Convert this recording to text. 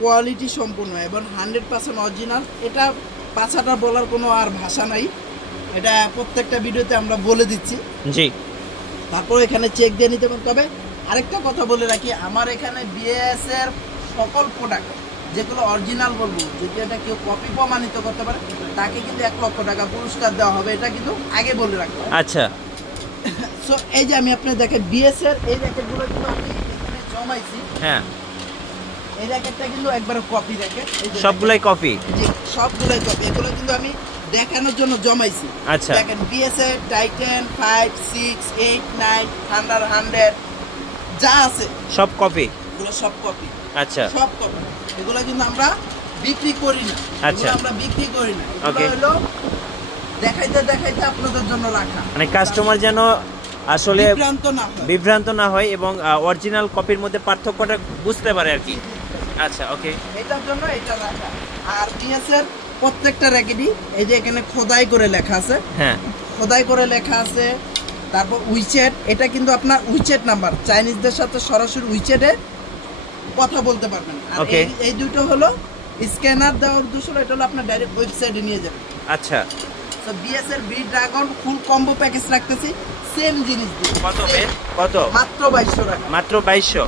Quality সম্পূর্ণ এবং 100% original. এটা পাছাটা বলার কোনো আর ভাষা নাই, এটা প্রত্যেকটা ভিডিওতে আমরা বলে দিচ্ছি। জি, তারপর এখানে চেক দিয়ে নিতে পারেন। তবে আরেকটা কথা বলে রাখি, আমার এখানে বিএস এর সকল প্রোডাক্ট যেগুলো অরিজিনাল বলবো, যদি এটা কেউ কপি প্রমাণিত করতে পারে তাকে কিন্তু 1 লক্ষ টাকা পুরস্কার দেওয়া হবে, এটা কিন্তু আগে বলে রাখবো। আচ্ছা। সো এই যে আমি আপনার দেখেন বিএস এর এই র্যাকেটগুলো কিন্তু আমি এখানে জমাইছি। হ্যাঁ, এই র্যাকেটটা কিন্তু একবারে কপি র্যাকেট, সবগুলাই কপি। জি, সবগুলাই কপি। এগুলো কিন্তু আমি দেখানোর জন্য জমাইছি। আচ্ছা, দেখেন বিএস এর টাইটান 5, 6, 8, 9, থান্ডার 100 যা আছে সব কপি, এগুলো সব কপি। আচ্ছা, সব কপি। এগুলো কিন্তু আমরা বিক্রি করি না। আচ্ছা, আমরা বিক্রি করি না। ওকে, এগুলো হলো দেখাইতে দেখাইতে আপনাদের জন্য রাখা, মানে কাস্টমার যেন আসলে বিভ্রান্ত না হয় এবং অরিজিনাল কপির মধ্যে পার্থক্যটা বুঝতে পারে আর কি। আচ্ছা, ওকে, এটার জন্য এটা রাখা। আর বিএস এর প্রত্যেকটা র্যাকেটই এই যে এখানে খোদাই করে লেখা আছে। হ্যাঁ, খোদাই করে লেখা আছে। তারপর উইচেট, এটা কিন্তু আপনার উইচেট নাম্বার, চাইনিজদের সাথে সরাসরি উইচেটে কথা বলতে পারবেন। আর এই দুটো হলো স্ক্যানার দেওয়ার উদ্দেশ্য, এটা হলো আপনার ডাইরেক্ট ওয়েবসাইটে নিয়ে যাবেন। আচ্ছা। তো বিএস এর B dragon full combo package রাখতেছি সেম জিনিস দিয়ে। কত? মাত্র 2200 টাকা। মাত্র 2200।